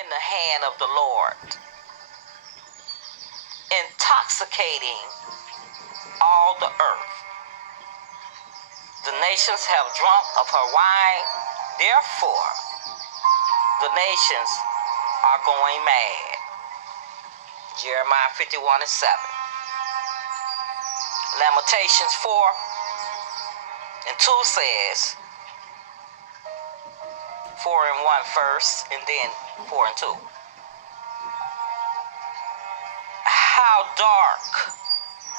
in the hand of the Lord, intoxicating all the earth. The nations have drunk of her wine, therefore the nations are going mad. Jeremiah 51:7. Lamentations 4:2 says, 4:1 first, and then 4:2. How dark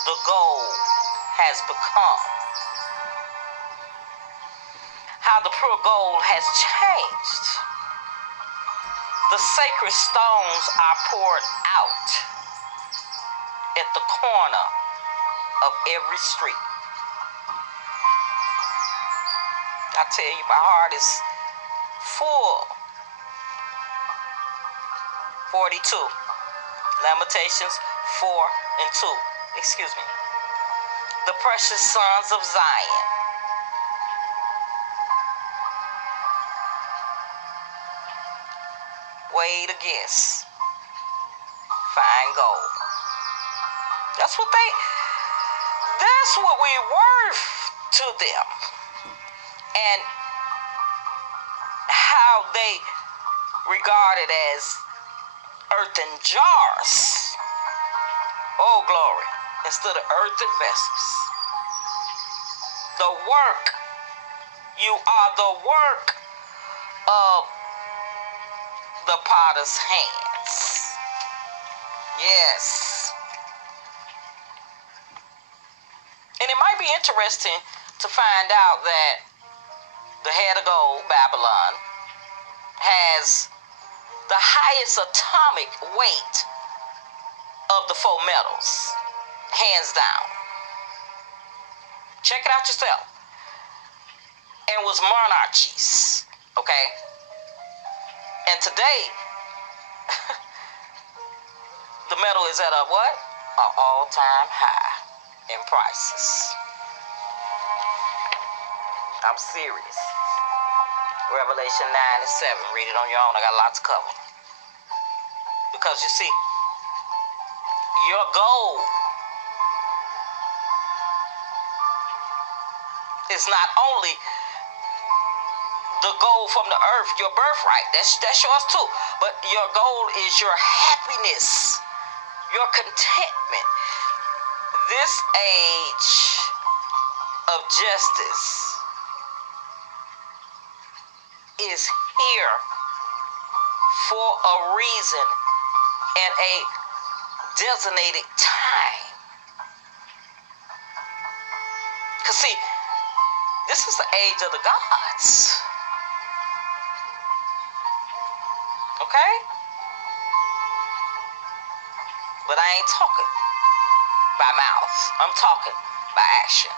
the gold has become. How the pure gold has changed. The sacred stones are poured out at the corner of every street. I tell you, my heart is full. 42. Lamentations 4:2. Excuse me. The precious sons of Zion. Weighed against fine gold. That's what we're worth to them. And how they regard it as earthen jars. Oh, glory. Instead of earthen vessels. The work. You are the work of the potter's hands. Yes. And it might be interesting to find out that the head of gold, Babylon, has the highest atomic weight of the four metals, hands down. Check it out yourself. And was monarchies, okay? And today, the metal is at a what? An all-time high in prices. I'm serious. Revelation 9:7. Read it on your own. I got a lot to cover. Because you see, your gold is not only the gold from the earth, your birthright. That's yours too. But your gold is your happiness, your contentment. This age of justice is here for a reason and a designated time. Because see, this is the age of the gods. Okay? But I ain't talking by mouth. I'm talking by action.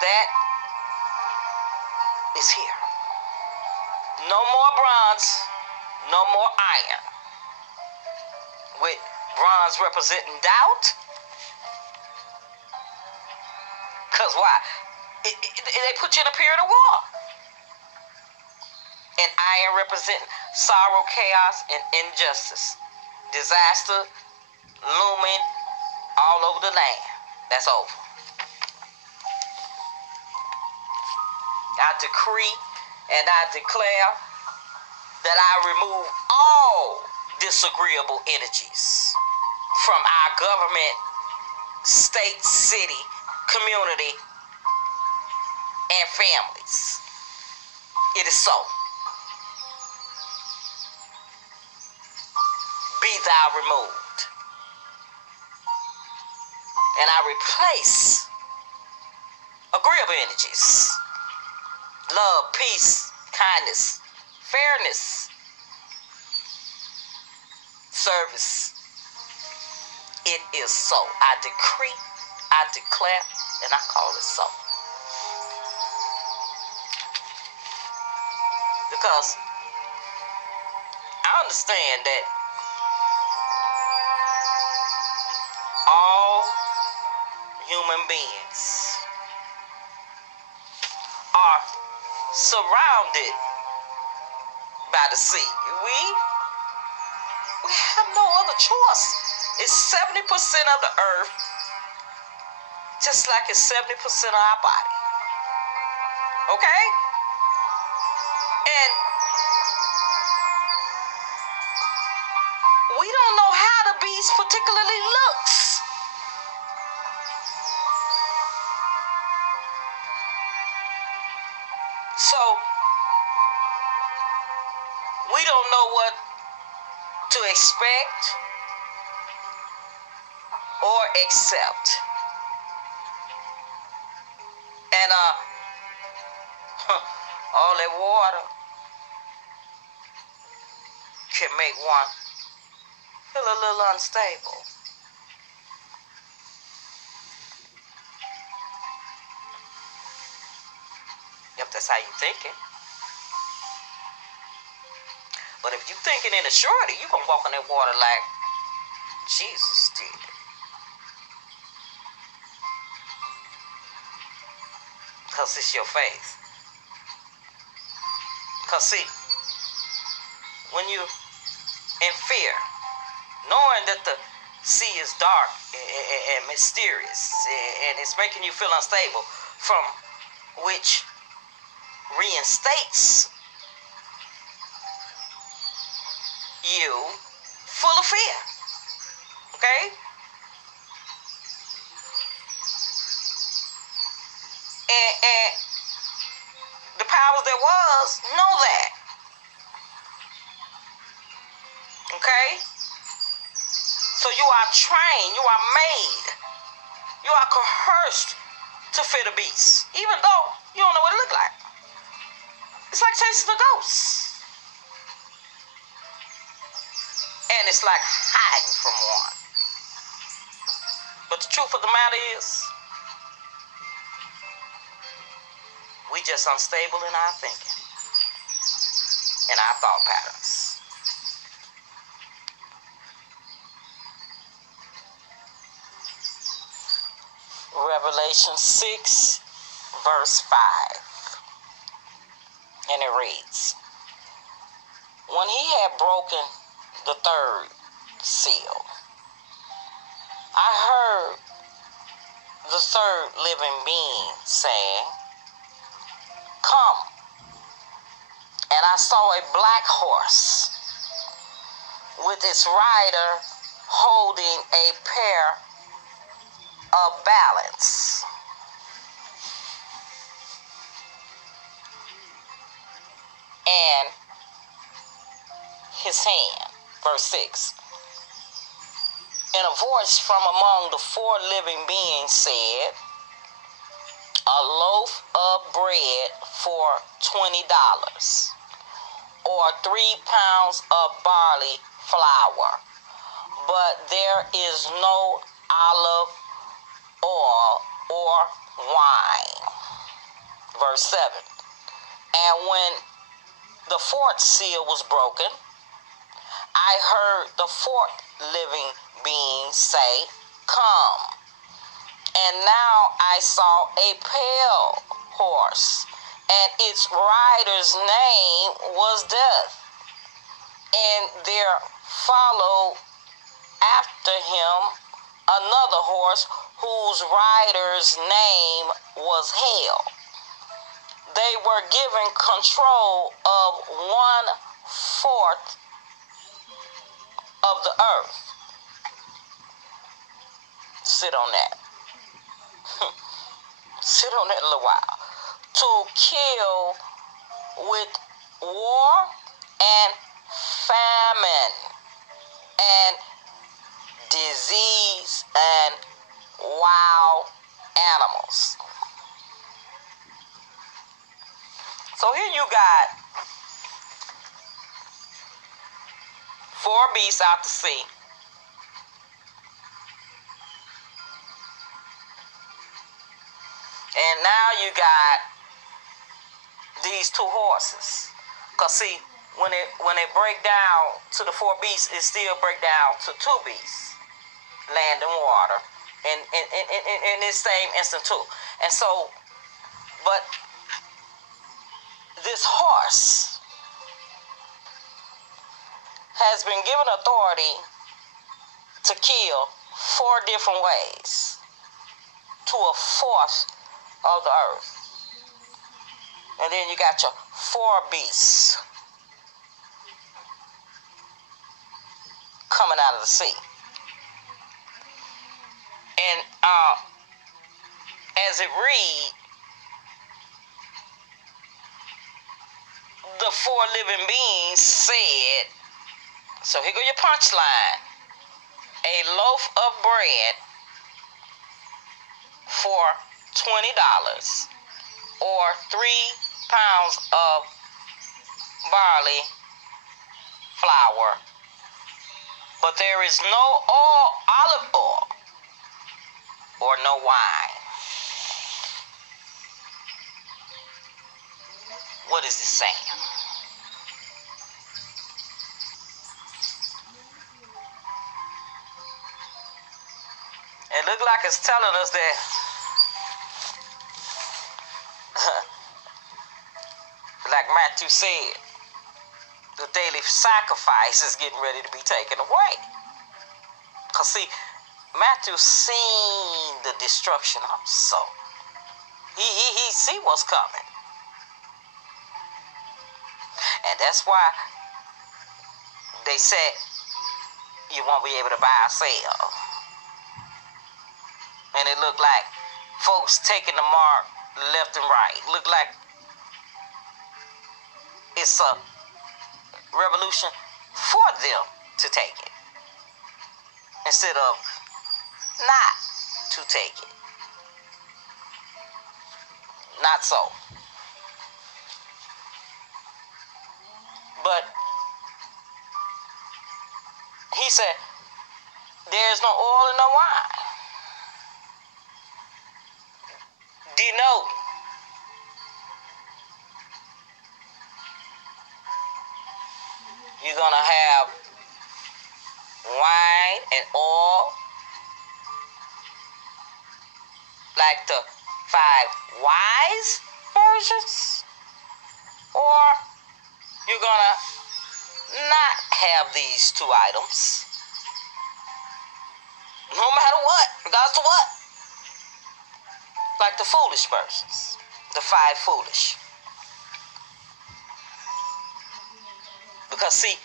That is here. No more bronze, no more iron. With bronze representing doubt. Because why? They put you in a period of war. And iron representing sorrow, chaos, and injustice. Disaster looming all over the land. That's over. I decree and I declare that I remove all disagreeable energies from our government, state, city, community, and families. It is so. Be thou removed. And I replace agreeable energies. Love, peace, kindness, fairness, service. It is so. I decree, I declare, and I call it so. Because I understand that all human beings are surrounded by the sea. We have no other choice. It's 70% of the earth, just like it's 70% of our body. Okay? And we don't know how the beast particularly looks. So, we don't know what to expect or accept. And all that water can make one feel a little unstable. If that's how you're thinking. But if you're thinking in a surety, you're going to walk in that water like Jesus did. Because it's your faith. Because see, when you in fear, knowing that the sea is dark and mysterious and it's making you feel unstable, from which reinstates you full of fear. Okay? And the powers that was know that. Okay? So you are trained, you are made, you are coerced to fear the beast, even though you don't know what it look like. It's like chasing a ghost. And it's like hiding from one. But the truth of the matter is, we just unstable in our thinking and our thought patterns. Revelation 6, verse 5. And it reads, when he had broken the third seal, I heard the third living being saying, come. And I saw a black horse with its rider holding a pair of balance. And his hand. Verse 6. And a voice from among the four living beings said, a loaf of bread for $20, or 3 pounds of barley flour, but there is no olive oil or wine. Verse 7. And when the fourth seal was broken, I heard the fourth living being say, come. And now I saw a pale horse, and its rider's name was Death. And there followed after him another horse whose rider's name was Hell. They were given control of 1/4 of the earth. Sit on that. Sit on that a little while. To kill with war and famine and disease and wild animals. So here you got 4 beasts out to sea. And now you got these 2 horses. Because see, when it break down to the 4 beasts, it still break down to 2 beasts. Land and water. And in this same instant too. And so, but this horse has been given authority to kill 4 different ways to 1/4 of the earth. And then you got your 4 beasts coming out of the sea. And as it reads, the 4 living beings said, so here go your punchline, a loaf of bread for $20 or 3 pounds of barley flour, but there is no olive oil or no wine. What is it saying? It looks like it's telling us that like Matthew said, the daily sacrifice is getting ready to be taken away. Because see, Matthew seen the destruction also. He see what's coming. And that's why they said you won't be able to buy or sell. And it looked like folks taking the mark left and right. Look like it's a revolution for them to take it instead of not to take it. Not so. But he said, there's no oil and no wine. Denote you're gonna have wine and oil like the 5 wise versions, or you're gonna not have these 2 items no matter what, regardless of what. Like the foolish versions, the 5 foolish. Because see,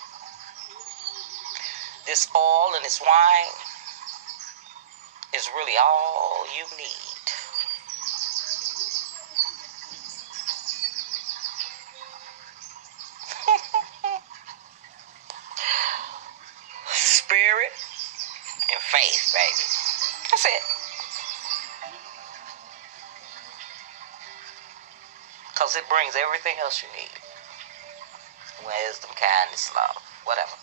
this oil and this wine is really all you need. Spirit and faith, baby. That's it. Because it brings everything else you need. Wisdom, kindness, love, whatever.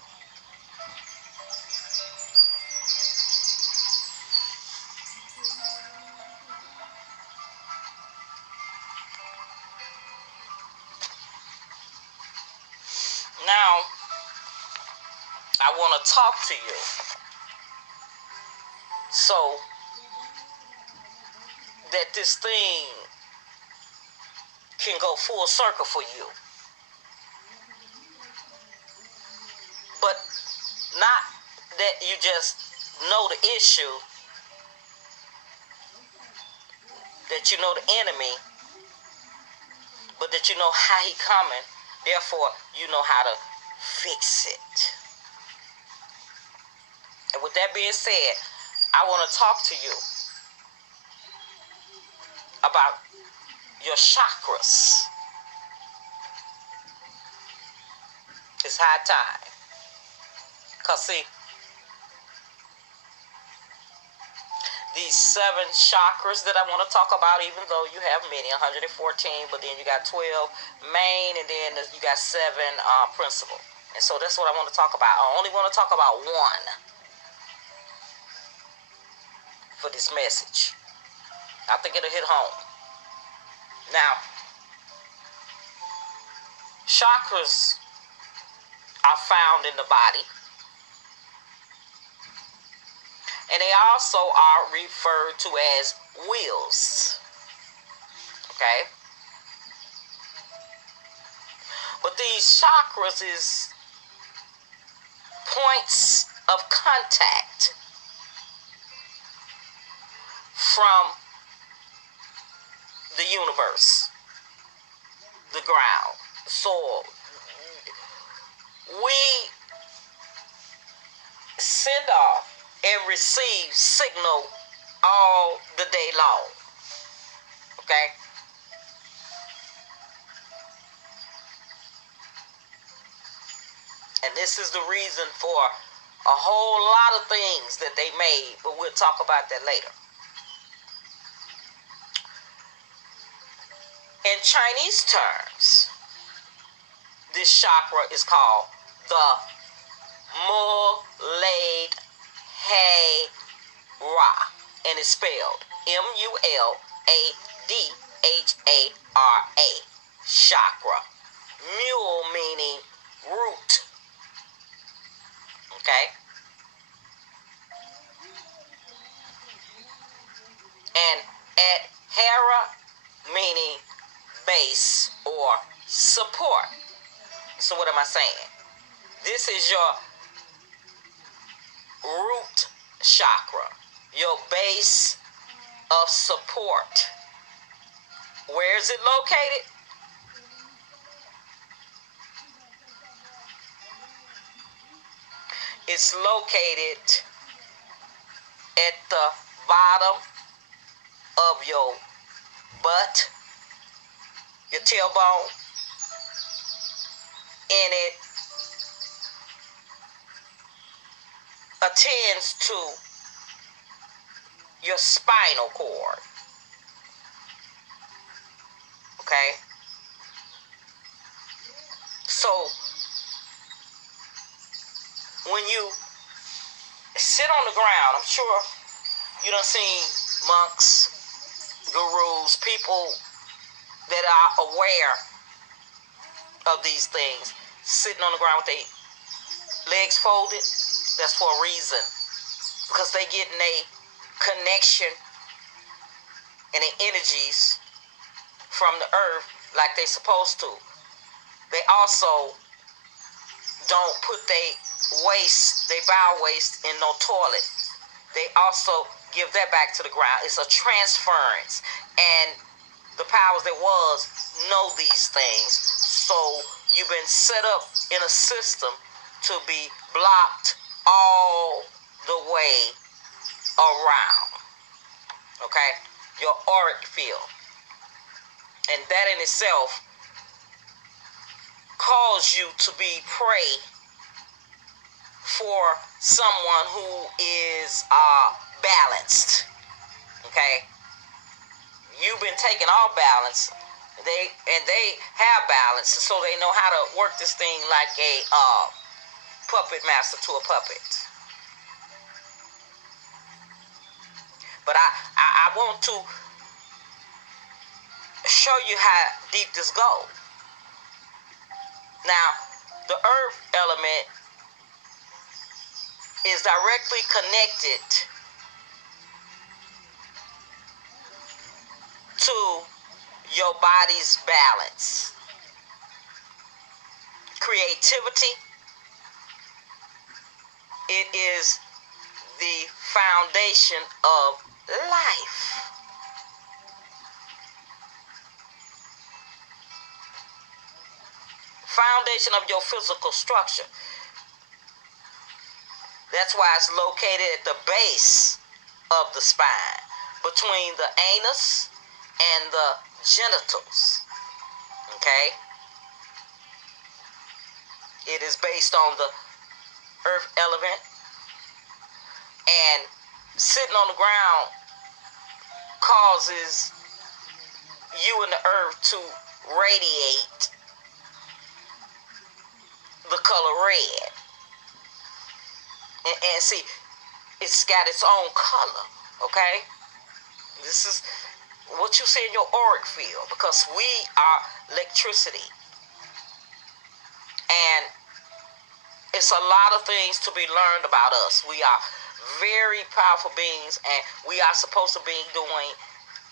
Now, I want to talk to you so that this thing can go full circle for you. But not that you just know the issue, that you know the enemy, but that you know how he coming, therefore you know how to fix it. And with that being said, I want to talk to you about your chakras. It's high time. Because see, these 7 chakras that I want to talk about, even though you have many, 114, but then you got 12 main, and then you got 7 principal. And so that's what I want to talk about. I only want to talk about one for this message. I think it'll hit home. Now, chakras are found in the body. And they also are referred to as wheels. Okay? But these chakras is points of contact from the universe, the ground, the soil. We send off and receive signal all the day long. Okay? And this is the reason for a whole lot of things that they made, but we'll talk about that later. In Chinese terms, this chakra is called the Mulad Ra, and it's spelled Muladhara, chakra. Mule meaning root. Okay? And Adhara meaning base or support. So what am I saying? This is your root chakra, your base of support. Where is it located? It's located at the bottom of your butt, your tailbone, and it attends to your spinal cord. Okay? So, when you sit on the ground, I'm sure you done seen monks, gurus, people that are aware of these things, sitting on the ground with their legs folded. That's for a reason, because they getting a connection and the energies from the earth like they supposed to. They also don't put their waste, their bowel waste, in no toilet. They also give that back to the ground. It's a transference, and the powers that was know these things. So you've been set up in a system to be blocked all the way around. Okay? Your auric field. And that in itself cause you to be prey for someone who is balanced. Okay? You've been taking off balance. They have balance, so they know how to work this thing like a puppet master to a puppet. But I want to show you how deep this goes. Now, the earth element is directly connected to your body's balance, creativity. It is the foundation of life. Foundation of your physical structure. That's why it's located at the base of the spine, between the anus and the genitals. Okay? It is based on the earth element, and sitting on the ground causes you and the earth to radiate the color red. And see, it's got its own color. Okay? This is what you see in your auric field, because we are electricity. And it's a lot of things to be learned about us. We are very powerful beings, and we are supposed to be doing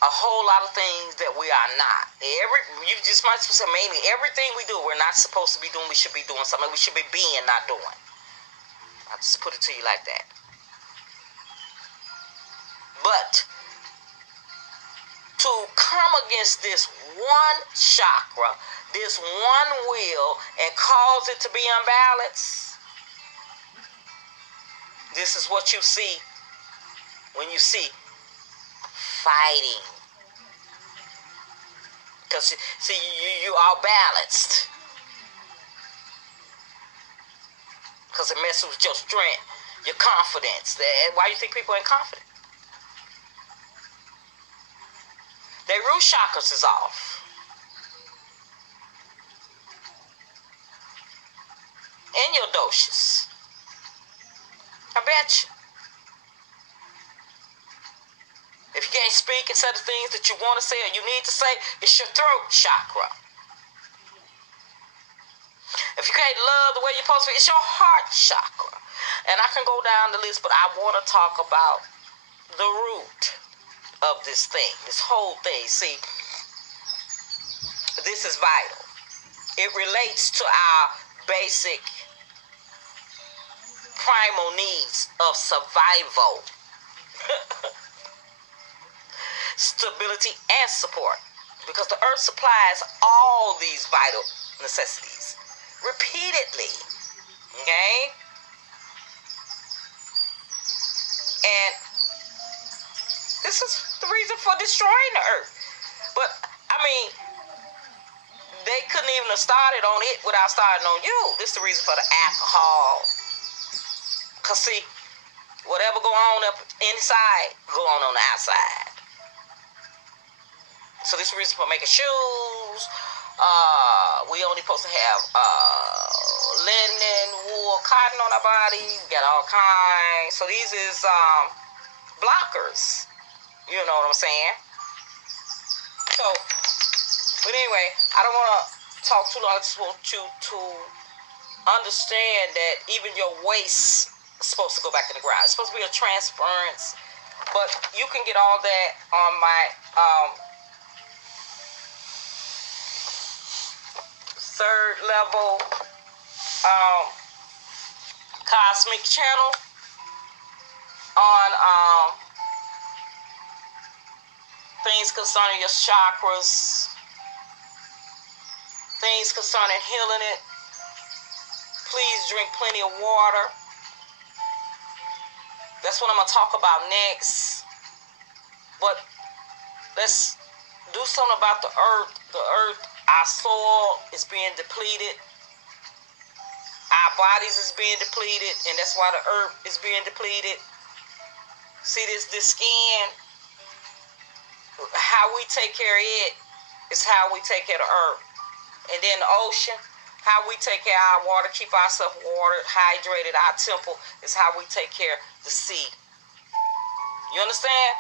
a whole lot of things that we are not. You just might say, mainly everything we do, we're not supposed to be doing. We should be doing something we should be being, not doing. I just put it to you like that. But to come against this one chakra, this one will, and cause it to be unbalanced, this is what you see when you see fighting. Because, see, you are balanced. Because it messes with your strength, your confidence. Why do you think people ain't confident? Their root chakras is off. And your doshas. I bet you. If you can't speak and say the things that you want to say or you need to say, it's your throat chakra. If you can't love the way you're supposed to be, it's your heart chakra. And I can go down the list, but I want to talk about the root of this thing, this whole thing. See, this is vital. It relates to our basic primal needs of survival. Stability and support, because the earth supplies all these vital necessities repeatedly. Okay? And this is the reason for destroying the earth. But I mean, they couldn't even have started on it without starting on you. This is the reason for the alcohol. Cause see, whatever go on up inside, go on the outside. So this is the reason for making shoes. We only supposed to have linen, wool, cotton on our body. We got all kinds. So these is blockers. You know what I'm saying? So, but anyway, I don't want to talk too long. I just want you to understand that even your waste is supposed to go back in the ground. It's supposed to be a transference. But you can get all that on my third level cosmic channel on things concerning your chakras, things concerning healing it. Please drink plenty of water. That's what I'm going to talk about next. But let's do something about the earth. The earth, our soil is being depleted. Our bodies is being depleted, and that's why the earth is being depleted. See this skin? How we take care of it is how we take care of the earth. And then the ocean, how we take care of our water, keep ourselves watered, hydrated. Our temple is how we take care of the sea. You understand?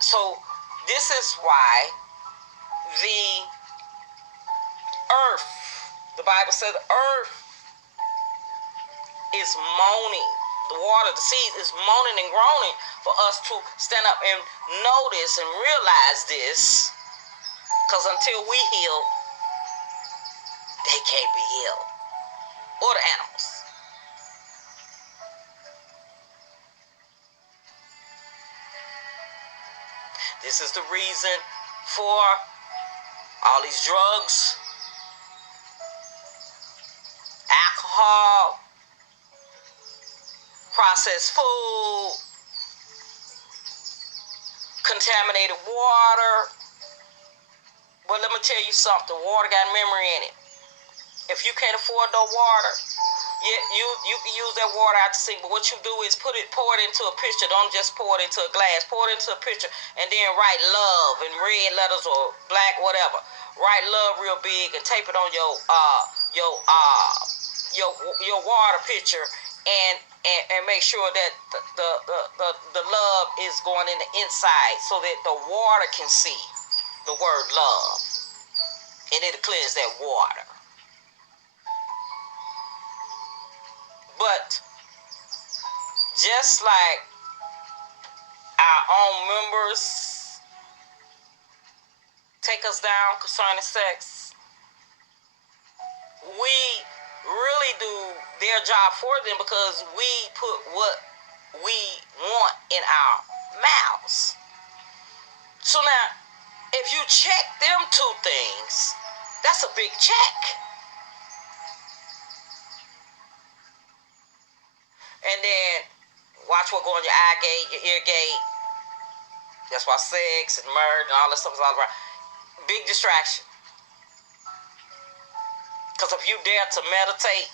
So this is why the earth, the Bible says the earth is moaning. The water, the seas is moaning and groaning for us to stand up and notice and realize this. Because until we heal, they can't be healed. Or the animals. This is the reason for all these drugs, alcohol, processed food, contaminated water. Well, let me tell you something. Water got memory in it. If you can't afford no water, you can use that water out to sink. But what you do is pour it into a pitcher. Don't just pour it into a glass. Pour it into a pitcher and then write love in red letters or black, whatever. Write love real big and tape it on your water pitcher and make sure that the love is going in the inside so that the water can see the word love, and it'll cleanse that water. But just like our own members take us down concerning sex, we really do their their job for them because we put what we want in our mouths. So now, if you check them two things, that's a big check. And then watch what go on your eye gate, your ear gate. That's why sex and murder and all this stuff is all around. Big distraction. Because if you dare to meditate,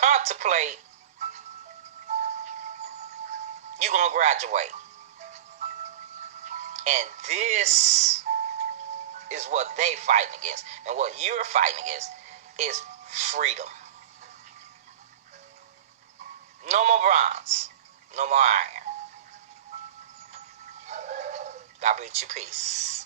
contemplate, you're going to graduate. And this is what they fighting against. And what you're fighting against is freedom. No more bronze. No more iron. God bless you. Peace.